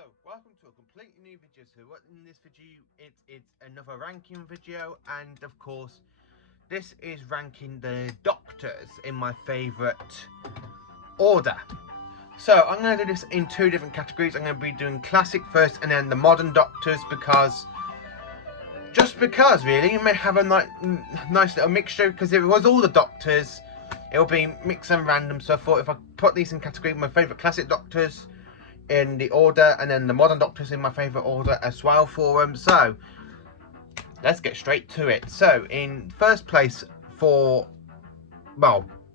So, welcome to a completely new video. So, what in this video, it's another ranking video, and of course, this is ranking the doctors in my favourite order. So, I'm going to do this in two different categories. I'm going to be doing classic first, and then the modern doctors, just because, really, you may have a nice little mixture. Because if it was all the doctors, it will be mixed and random. So, I thought if I put these in category, my favourite classic doctors in the order, and then the modern doctors in my favourite order as well for them. So let's get straight to it. So in first place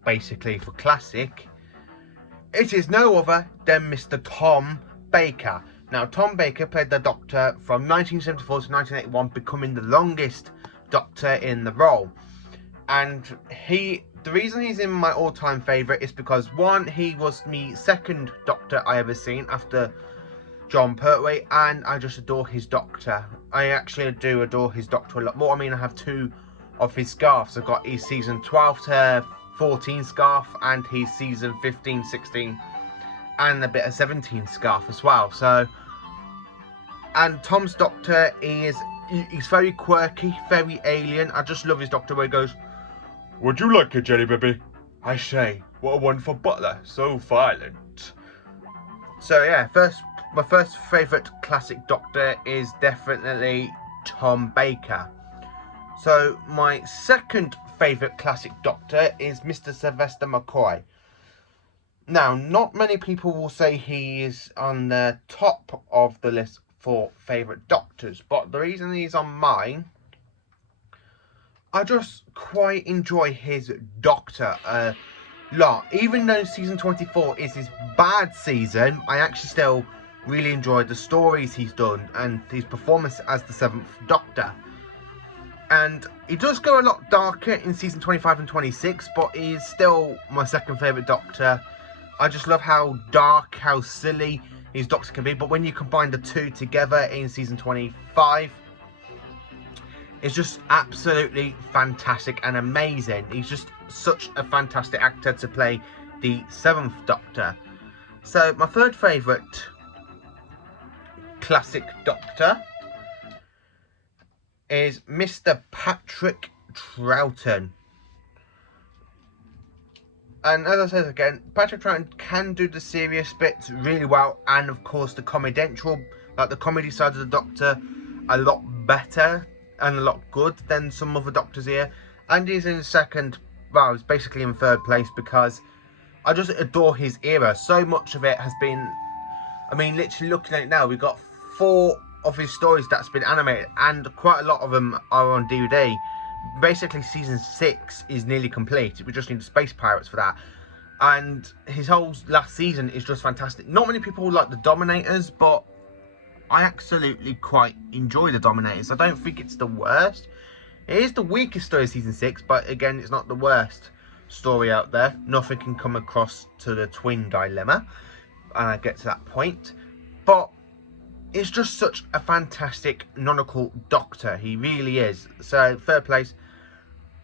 basically for classic, it is no other than Mr. Tom Baker. Now, Tom Baker played the Doctor from 1974 to 1981, becoming the longest Doctor in the role. And the reason he's in my all-time favourite is because, one, he was the second Doctor I ever seen after Jon Pertwee, and I just adore his Doctor. I actually do adore his Doctor a lot more. I mean, I have two of his scarves. I've got his season 12 to 14 scarf, and his season 15, 16, and a bit of 17 scarf as well. So, and Tom's Doctor he's very quirky, very alien. I just love his Doctor where he goes, "Would you like a jelly baby? I say, what a wonderful butler, so violent." So yeah, my first favourite classic Doctor is definitely Tom Baker. So my second favourite classic Doctor is Mr. Sylvester McCoy. Now, not many people will say he is on the top of the list for favourite Doctors, but the reason he's on mine, I just quite enjoy his Doctor a lot. Even though season 24 is his bad season, I actually still really enjoyed the stories he's done and his performance as the 7th Doctor. And he does go a lot darker in season 25 and 26, but he is still my second favourite Doctor. I just love how dark, how silly his Doctor can be, but when you combine the two together in season 25, it's just absolutely fantastic and amazing. He's just such a fantastic actor to play the 7th Doctor. So my third favourite classic Doctor is Mr. Patrick Troughton. And as I said again, Patrick Troughton can do the serious bits really well, and of course the comediantual, like the comedy side of the Doctor, a lot better and a lot good than some other Doctors here. And he's in second, well, he's basically in third place because I just adore his era. So much of it has been, I mean, literally looking at it now, we've got 4 of his stories that's been animated, and quite a lot of them are on DVD. Basically, season 6 is nearly complete. We just need Space Pirates for that. And his whole last season is just fantastic. Not many people like the Dominators, but I absolutely quite enjoy the Dominators. I don't think it's the worst. It is the weakest story of season 6, but again, it's not the worst story out there. Nothing can come across to the twin dilemma, and I get to that point. But it's just such a fantastic canonical Doctor. He really is. So third place,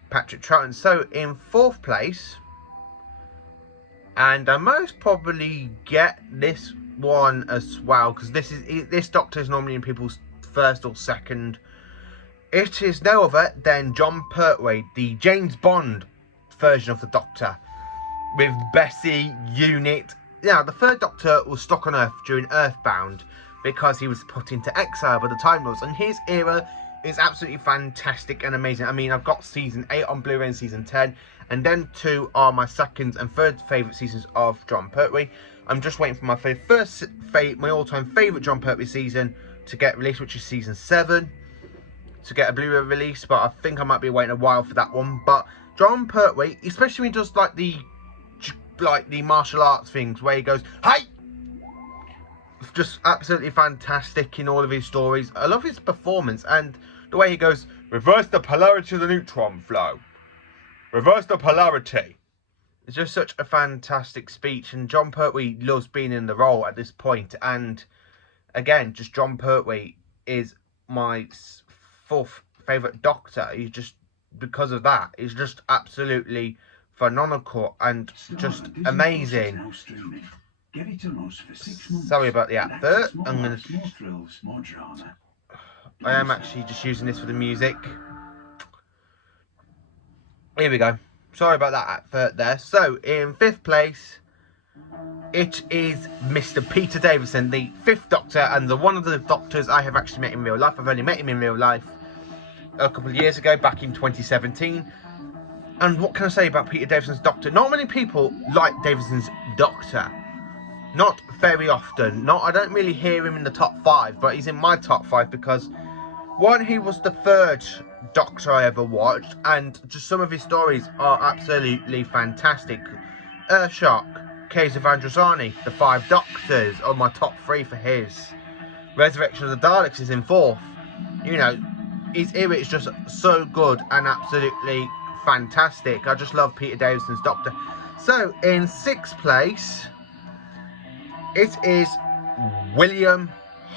Patrick Troughton. So in fourth place, and I most probably get this one as well, because this Doctor is normally in people's first or second. It is no other than Jon Pertwee, the James Bond version of the Doctor, with Bessie, Unit. Now, the third Doctor was stuck on Earth during Earthbound because he was put into exile by the Time Lords, and his era is absolutely fantastic and amazing. I mean, I've got season 8 on Blu-ray and season 10, and then 2 are my second and third favourite seasons of Jon Pertwee. I'm just waiting for my all-time favourite Jon Pertwee season to get released, which is season 7, to get a Blu-ray release, but I think I might be waiting a while for that one. But Jon Pertwee, especially when he does like the martial arts things where he goes, "Hey!" Just absolutely fantastic in all of his stories. I love his performance and the way he goes, "Reverse the polarity of the neutron flow. Reverse the polarity." It's just such a fantastic speech, and Jon Pertwee loves being in the role at this point. And again, just Jon Pertwee is my 4th favourite Doctor. He's just, because of that, he's just absolutely phenomenal and just amazing. Get it to us for 6 months. Sorry about the advert. More I'm gonna. laughs, more thrills, more drama. I am actually just using this for the music. Here we go. Sorry about that advert there. So in 5th place, it is Mr. Peter Davison, the 5th Doctor, and one of the Doctors I have actually met in real life. I've only met him in real life a couple of years ago, back in 2017. And what can I say about Peter Davison's Doctor? Not many people like Davison's Doctor. Not very often. I don't really hear him in the top 5, but he's in my top 5 because, one, he was the 3rd Doctor I ever watched, and just some of his stories are absolutely fantastic. Earthshock, Caves of Androzani, The 5 Doctors are my top 3 for his. Resurrection of the Daleks is in 4th. You know, his era is just so good and absolutely fantastic. I just love Peter Davison's Doctor. So, in 6th place, it is William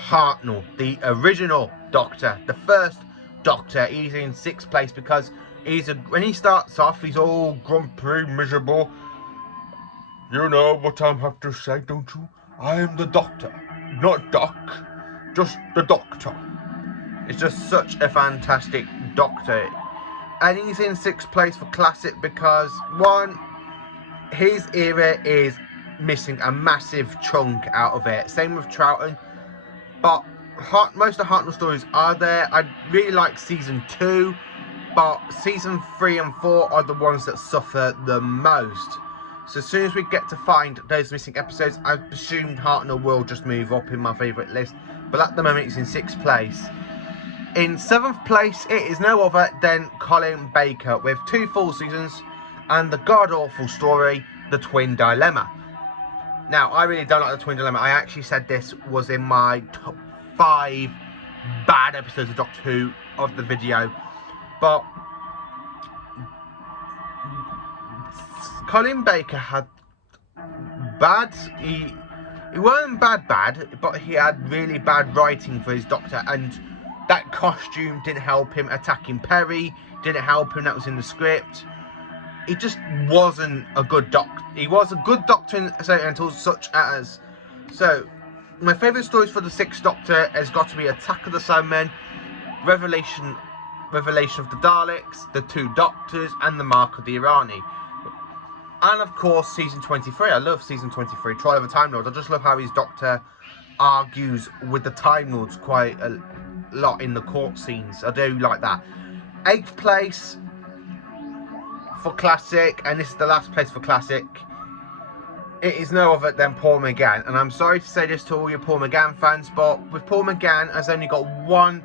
Hartnell, the original Doctor, the 1st Doctor. He's in 6th place because when he starts off, he's all grumpy, miserable. You know what I have to say, don't you? I am the Doctor, not Doc, just the Doctor. It's just such a fantastic Doctor. And he's in 6th place for classic because, one, his era is missing a massive chunk out of it. Same with Troughton, but most of Hartnell's stories are there. I really like season 2, but season 3 and 4 are the ones that suffer the most. So as soon as we get to find those missing episodes, I presume Hartnell will just move up in my favourite list, but at the moment he's in 6th place. In 7th place, it is no other than Colin Baker with 2 full seasons and the god-awful story, The Twin Dilemma. Now, I really don't like The Twin Dilemma. I actually said this was in my top 5 bad episodes of Doctor Who of the video. But Colin Baker had he wasn't bad, but he had really bad writing for his Doctor, and that costume didn't help him. Attacking Perry didn't help him. That was in the script. He just wasn't a good Doctor. He was a good Doctor until such as. So, my favourite stories for the 6th Doctor has got to be Attack of the Sandmen, Revelation of the Daleks, The 2 Doctors, and The Mark of the Irani. And of course, season 23. I love season 23, Trial of the Time Lords. I just love how his Doctor argues with the Time Lords quite a lot in the court scenes. I do like that. 8th place for classic, and this is the last place for classic. It is no other than Paul McGann, and I'm sorry to say this to all your Paul McGann fans, but with Paul McGann has only got 1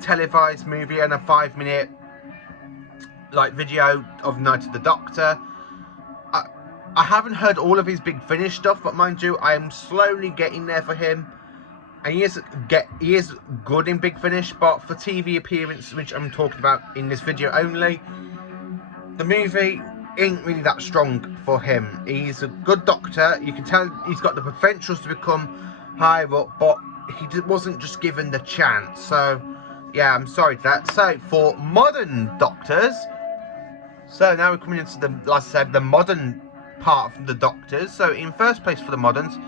televised movie and a 5-minute video of Night of the Doctor. I haven't heard all of his Big Finish stuff, but mind you, I am slowly getting there for him. And he is good in Big Finish, but for TV appearance, which I'm talking about in this video only, the movie ain't really that strong for him. He's a good Doctor. You can tell he's got the potentials to become higher up, but he wasn't just given the chance. So, yeah, I'm sorry for that. So, for modern Doctors, so now we're coming into like I said, the modern part of the Doctors. So, in 1st place for the moderns,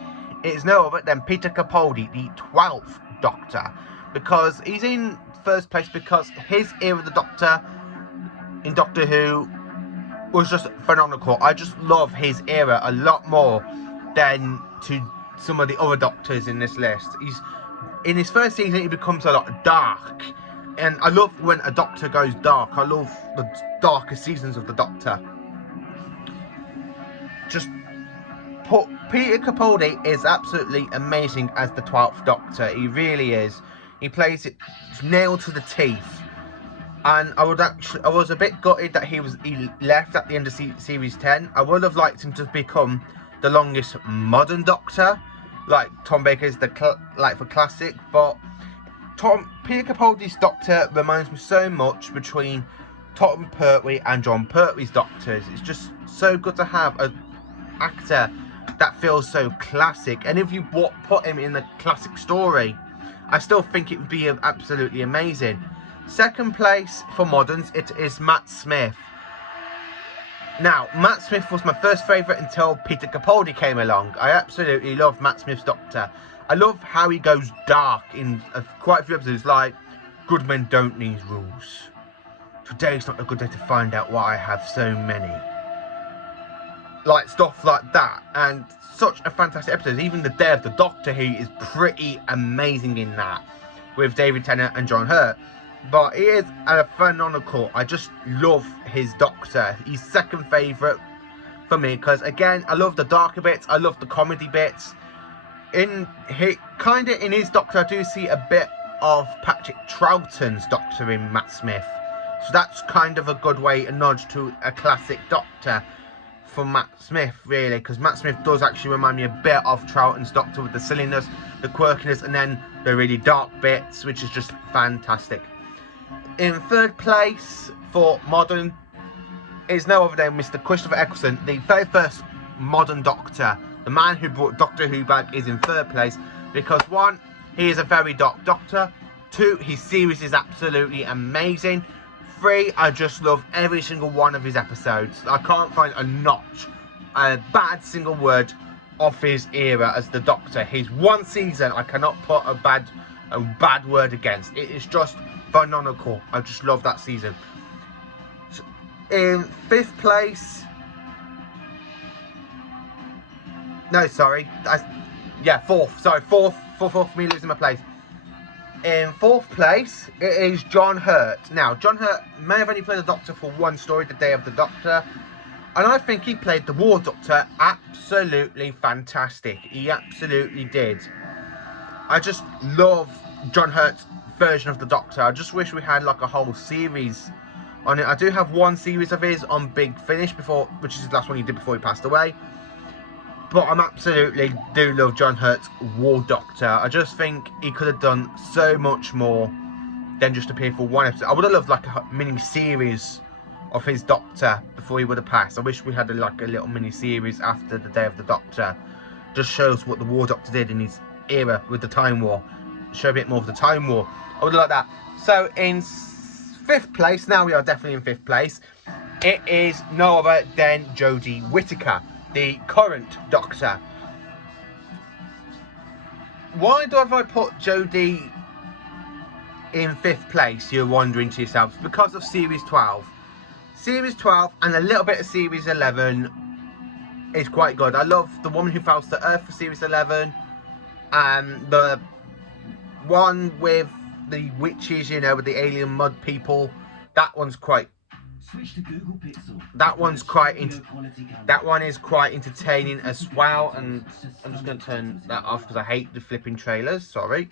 it is no other than Peter Capaldi, the 12th Doctor, because he's in 1st place because his era of the Doctor in Doctor Who was just phenomenal. I just love his era a lot more than to some of the other Doctors in this list. In his 1st season, he becomes a lot dark, and I love when a Doctor goes dark. I love the darker seasons of the Doctor. Peter Capaldi is absolutely amazing as the 12th Doctor. He really is. He plays it nailed to the teeth. And I was a bit gutted that he left at the end of series 10. I would have liked him to become the longest modern Doctor, like Tom Baker's for classic. But Peter Capaldi's Doctor reminds me so much between Tom Pertwee and John Pertwee's Doctors. It's just so good to have an actor that feels so classic, and if you put him in the classic story, I still think it would be absolutely amazing. 2nd place for moderns, it is Matt Smith. Now, Matt Smith was my first favourite until Peter Capaldi came along. I absolutely love Matt Smith's Doctor. I love how he goes dark in quite a few episodes, like, good men don't need rules. Today's not a good day to find out why I have so many. Like, stuff like that. And such a fantastic episode. Even the Day of the Doctor, he is pretty amazing in that, with David Tennant and John Hurt. But he is a phenomenal. I just love his Doctor. He's second favourite for me because, again, I love the darker bits. I love the comedy bits. In his Doctor, I do see a bit of Patrick Troughton's Doctor in Matt Smith. So that's kind of a good way, a nudge to a classic Doctor from Matt Smith, really. Because Matt Smith does actually remind me a bit of Troughton's Doctor with the silliness, the quirkiness, and then the really dark bits, which is just fantastic. In third place for modern is no other than Mr. Christopher Eccleston, the very first modern Doctor. The man who brought Doctor Who back is in third place because, one, he is a very dark Doctor. Two, his series is absolutely amazing. Three, I just love every single one of his episodes. I can't find a bad single word of his era as the Doctor. His one season, I cannot put a bad word against. It is just phenomenal. I just love that season. So, in fifth place, fourth, me losing my place. In fourth place, it is John Hurt. Now, John Hurt may have only played the Doctor for one story, The Day of the Doctor, and I think he played the War Doctor absolutely fantastic. He absolutely did. I just love John Hurt's version of the Doctor. I just wish we had like a whole series on it. I do have one series of his on Big Finish which is the last one he did before he passed away. But I'm absolutely do love John Hurt's War Doctor. I just think he could have done so much more than just appear for one episode. I would have loved like a mini series of his Doctor before he would have passed. I wish we had like a little mini series after the Day of the Doctor. Just shows what the War Doctor did in his era with the Time War. Show a bit more of the Time War. I would like that. So in fifth place, now we are definitely in fifth place, it is no other than Jodie Whittaker, the current Doctor. Why have I put Jodie in fifth place, you're wondering to yourselves? Because of Series 12. Series 12 and a little bit of Series 11 is quite good. I love The Woman Who Falls to Earth for Series 11. And the one with the witches, you know, with the alien mud people. That one's quite... That one is quite entertaining as well. And I'm just going to turn that off because I hate the flipping trailers. Sorry.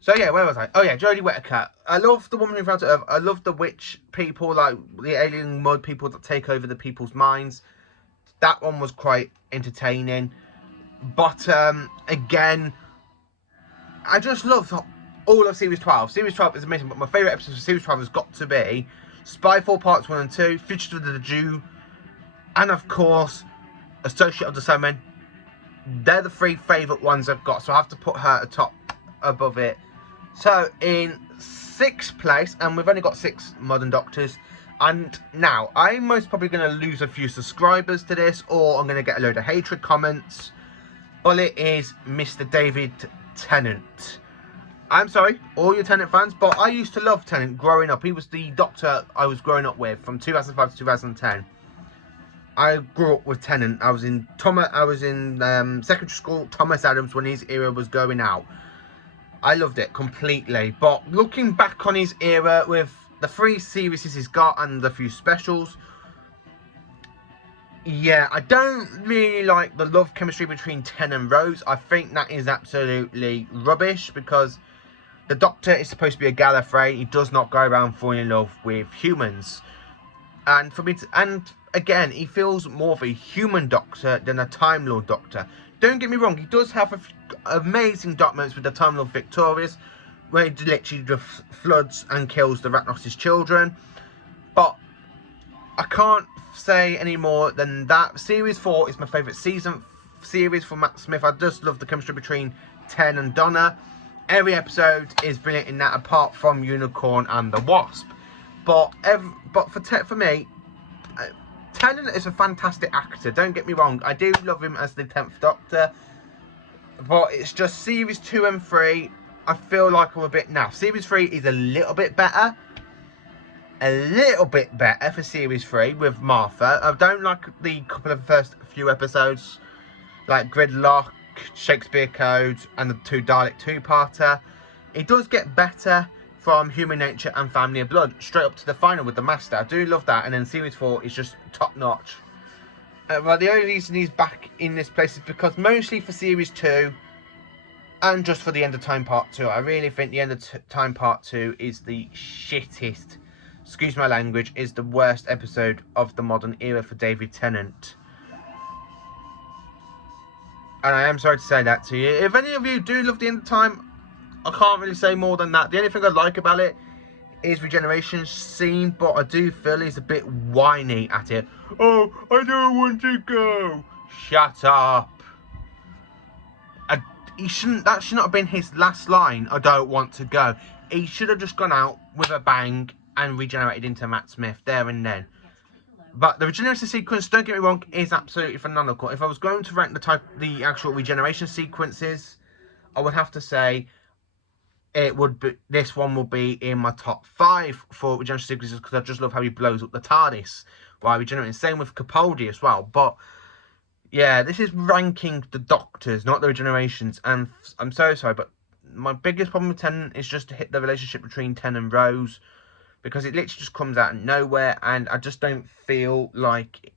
So yeah, where was I? Oh yeah, Jodie Whittaker. I love The Woman Who Fell to Earth. I love the witch people, like the alien mud people that take over the people's minds. That one was quite entertaining. But again, I just love all of Series 12. Series 12 is amazing, but my favourite episode of Series 12 has got to be Spyfall Parts 1 and 2, Fugitive of the Jew, and of course, Associate of the Sandman. They're the three favourite ones I've got, so I have to put her atop above it. So in sixth place, and we've only got 6 modern Doctors, and now I'm most probably going to lose a few subscribers to this, or I'm going to get a load of hatred comments, but it is Mr. David Tennant. I'm sorry, all you Tennant fans, but I used to love Tennant growing up. He was the Doctor I was growing up with from 2005 to 2010. I grew up with Tennant. I was in secondary school, Thomas Adams, when his era was going out. I loved it completely. But looking back on his era with the 3 series he's got and the few specials, yeah, I don't really like the love chemistry between Ten and Rose. I think that is absolutely rubbish because the Doctor is supposed to be a Gallifrey. He does not go around falling in love with humans. And for me and again, he feels more of a human Doctor than a Time Lord Doctor. Don't get me wrong, he does have amazing documents with the Time Lord Victorious, where he literally just floods and kills the Ratnos' children. But I can't say any more than that. Series 4 is my favourite series for Matt Smith. I just love the chemistry between Ten and Donna. Every episode is brilliant in that, apart from Unicorn and the Wasp. But for me, Tennant is a fantastic actor, don't get me wrong. I do love him as the 10th Doctor. But it's just Series 2 and 3, I feel like I'm a bit naff. Series 3 is a little bit better. A little bit better for Series 3 with Martha. I don't like the couple of first few episodes, like Gridlock, Shakespeare Code, and the 2 Dalek 2-parter. It does get better from Human Nature and Family of Blood, straight up to the final with the Master. I do love that. And then Series 4 is just top notch. Well, the only reason he's back in this place is because mostly for Series 2 and just for the End of Time Part 2. I really think the End of Time Part 2 is the shittest, excuse my language, is the worst episode of the modern era for David Tennant. And I am sorry to say that to you. If any of you do love the End of Time, I can't really say more than that. The only thing I like about it is Regeneration scene, but I do feel he's a bit whiny at it. Oh, I don't want to go. Shut up. That should not have been his last line, I don't want to go. He should have just gone out with a bang and regenerated into Matt Smith there and then. But the regeneration sequence, don't get me wrong, is absolutely phenomenal. If I was going to rank the actual regeneration sequences, I would have to say this one will be in my top 5 for regeneration sequences, because I just love how he blows up the TARDIS while regenerating. Same with Capaldi as well. But yeah, this is ranking the Doctors, not the regenerations. And I'm so sorry, but my biggest problem with Tennant is just to hit the relationship between Ten and Rose, because it literally just comes out of nowhere, and I just don't feel like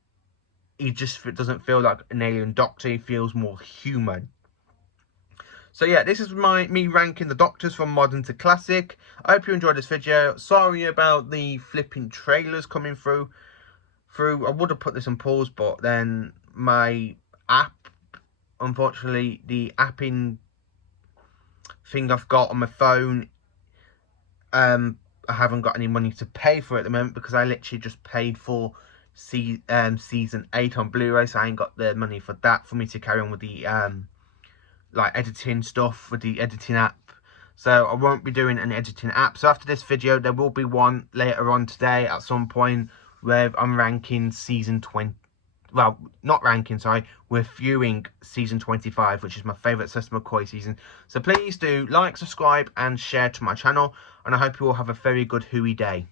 it doesn't feel like an alien Doctor. He feels more human. So yeah, this is me ranking the Doctors from modern to classic. I hope you enjoyed this video. Sorry about the flipping trailers coming through. I would have put this on pause, but then my app, unfortunately, the apping thing I've got on my phone, I haven't got any money to pay for at the moment, because I literally just paid for season 8 on Blu-ray, so I ain't got the money for that, for me to carry on with the like editing stuff with the editing app. So I won't be doing an editing app. So after this video, there will be one later on today at some point where I'm ranking season 20. Well, not ranking, sorry. We're viewing season 25, which is my favourite Sesame McCoy season. So please do like, subscribe, and share to my channel. And I hope you all have a very good Hui day.